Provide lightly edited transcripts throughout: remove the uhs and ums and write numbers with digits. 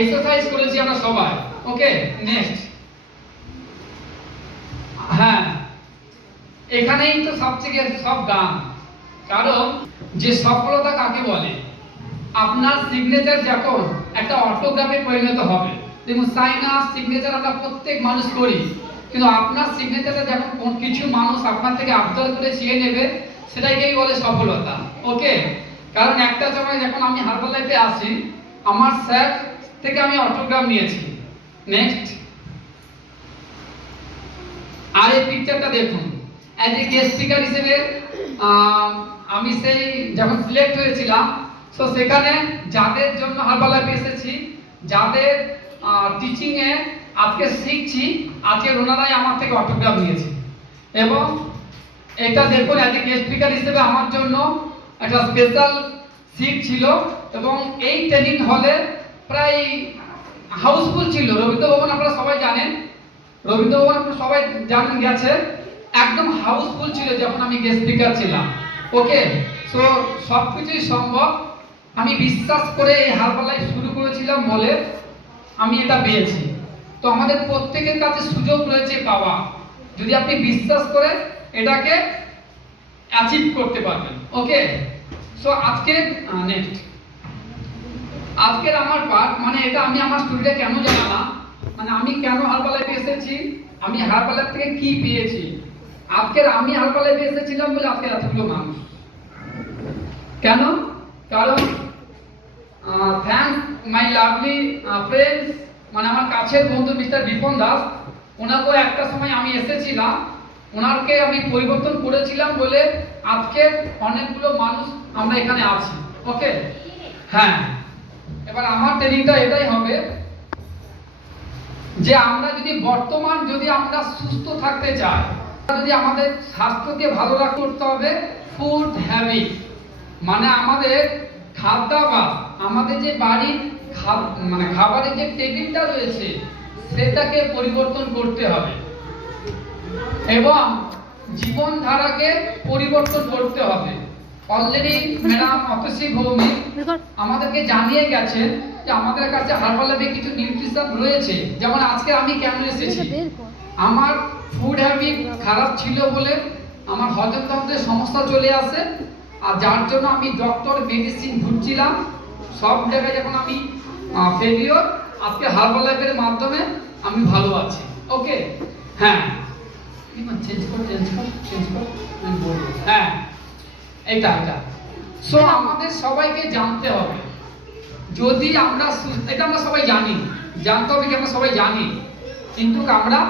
Exercise করেছি আমরা সবাই। ওকে, নেক্সট। হ্যাঁ, এখানেই তো সবথেকে সব গান। কারণ যে সফলতা কাকে বলে, আপনার সিগনেচার যখন একটা অটোগ্রাফে পরিণত হবে। দেখুন, সাইন আপ সিগনেচার আমরা প্রত্যেক মানুষ করি, কিন্তু আপনার সিগনেচারটা যখন কিছু মানুষ আপনার থেকে আবদার করে চেয়ে নেবে, সেটাকেই বলে সফলতা। ওকে, কারণ একটা সময় যখন আমি হারবাল লাইফে আসি, আমার স্যার থেকে আমি অটোগ্রাফ নিয়েছি। নেক্সট। আর এই পিকচারটা দেখুন, অ্যাজ এ গেস্ট স্পিকার হিসেবে আমি সেই যখন সিলেক্ট হয়েছিলাম, তো সেখানে যাদের জন্য হারবাল লাইফে এসেছি, যাদের টিচিং এ আজকে শিখছি, আজকে ওনারাই আমার থেকে অটোগ্রাফ নিয়েছে। এবং এটা দেখুন, অ্যাজ এ গেস্ট স্পিকার হিসেবে আমার জন্য একটা স্পেশাল সিট ছিল, এবং এই ট্রেনিং হলে প্রায় হাউসফুল ছিল। রবীন্দ্র ভবন আপনারা সবাই জানেন, রবীন্দ্র ভবন আপনারা সবাই জানেন গেছে, একদম হাউসফুল ছিল যখন আমি গেস্ট স্পিকার ছিলাম। ওকে, সো সবকিছুই সম্ভব। আমি বিশ্বাস করে এই হারবাল লাইফ শুরু করেছিলাম বলে আমি এটা পেয়েছি। তো আমাদের প্রত্যেকের কাছে সুযোগ রয়েছে পাওয়া, যদি আপনি বিশ্বাস করে এটাকে অ্যাচিভ করতে পারবেন। ওকে, সো আজকে নেক্সট। আজকের আমার পার্ট, মানে এটা আমি আমার স্টোরিটা কেন জানালাম, মানে আমি কেন হারবাল লাইফে এসেছি, আমি হারবাল লাইফ থেকে কি পেয়েছি। আজকের আমি হারবাল লাইফে এসেছিলাম বলে আজকে এতগুলো মানুষ। কেন? কারণ থ্যাঙ্কস মাই লাভলি ফ্রেন্ডস, মানে আমার কাছের বন্ধু মিস্টার বিপন দাস, ওনাকেও একটা সময় আমি এসেছিলাম, ওনাকে আমি পরিবর্তন করেছিলাম বলে আজকে অনেকগুলো মানুষ আমরা এখানে আছি। ওকে, হ্যাঁ, এবার আমার ট্রেনিংটা এটাই হবে যে আমরা যদি আমরা সুস্থ থাকতে চাই, যদি আমাদের স্বাস্থ্যকে ভালো রাখতে হবে, ফুড হ্যাবিট, মানে আমাদের খাদ্যাভ্যাস, আমাদের যে বাড়ির মানে খাবারের যে টেবিলটা রয়েছে সেটাকে পরিবর্তন করতে হবে, এবং জীবনধারাকে পরিবর্তন করতে হবে। অলরেডি ম্যাডাম অতসী ভৌমিক আমাদেরকে জানিয়ে গেছেন যে আমাদের কাছে হারবাল লাইফে কিছু নিউট্রিশন রয়েছে। যেমন আজকে আমি কেন এসেছি, আমার ফুড হ্যাবিট খারাপ ছিল বলে আমার হজমতন্ত্রের সমস্যা চলে আসে, আর যার জন্য আমি ডক্টর মেডিসিন ঘুরছিলাম সব জায়গায়, যখন আমি ফেলিওর, আজকে হারবাল লাইফের মাধ্যমে আমি ভালো আছি। ওকে, হ্যাঁ, চেঞ্জ কর হ্যাঁ, এটা সো আমাদের সবাইকে জানতে হবে, যদি আমরা এটা আমরা সবাই জানি, জানতে হবে কি আমরা সবাই জানি, কিন্তু আমরা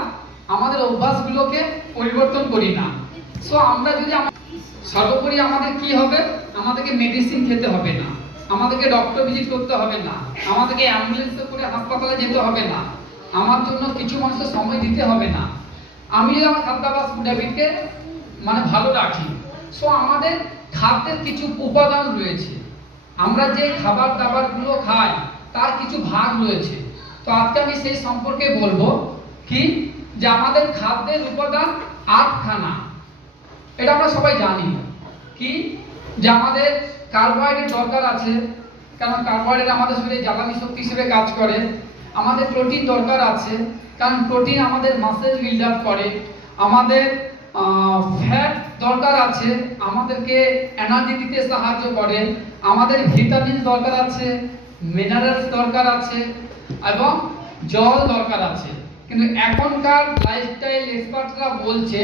আমাদের অভ্যাসগুলোকে পরিবর্তন করি না। সো আমরা যদি সর্বোপরি আমাদের কি হবে, আমাদেরকে মেডিসিন খেতে হবে না, আমাদেরকে ডক্টর ভিজিট করতে হবে না, আমাদেরকে অ্যাম্বুলেন্সে করে হাসপাতালে যেতে হবে না, আমার জন্য কিছু মানুষের সময় দিতে হবে না। আমি যদি আমার খাদ্যাভ্যাস ফুড হ্যাবিটকে মানে ভালো রাখি, সো আমাদের খাদ্যের কিছু উপাদান রয়েছে, আমরা যে খাবার দাবারগুলো খাই তার কিছু ভাগ রয়েছে। তো আজকে আমি সেই সম্পর্কে বলবো কি, যে আমাদের খাদ্যের উপাদান 8খানা। এটা আমরা সবাই জানি কি, যে আমাদের কার্বোহাইড্রেট দরকার আছে, কারণ কার্বোহাইড্রেট আমাদের শরীরে জ্বালানি শক্তি হিসেবে কাজ করে। আমাদের প্রোটিন দরকার আছে, কারণ প্রোটিন আমাদের মাসেল বিল্ড আপ করে। আমাদের ফ্যাট দরকার আছে, আমাদেরকে এনার্জি দিতে সাহায্য করে। আমাদের ভিটামিন দরকার আছে, মিনারেলস দরকার আছে, এবং জল দরকার আছে। কিন্তু এখনকার লাইফস্টাইল এক্সপার্টরা বলছে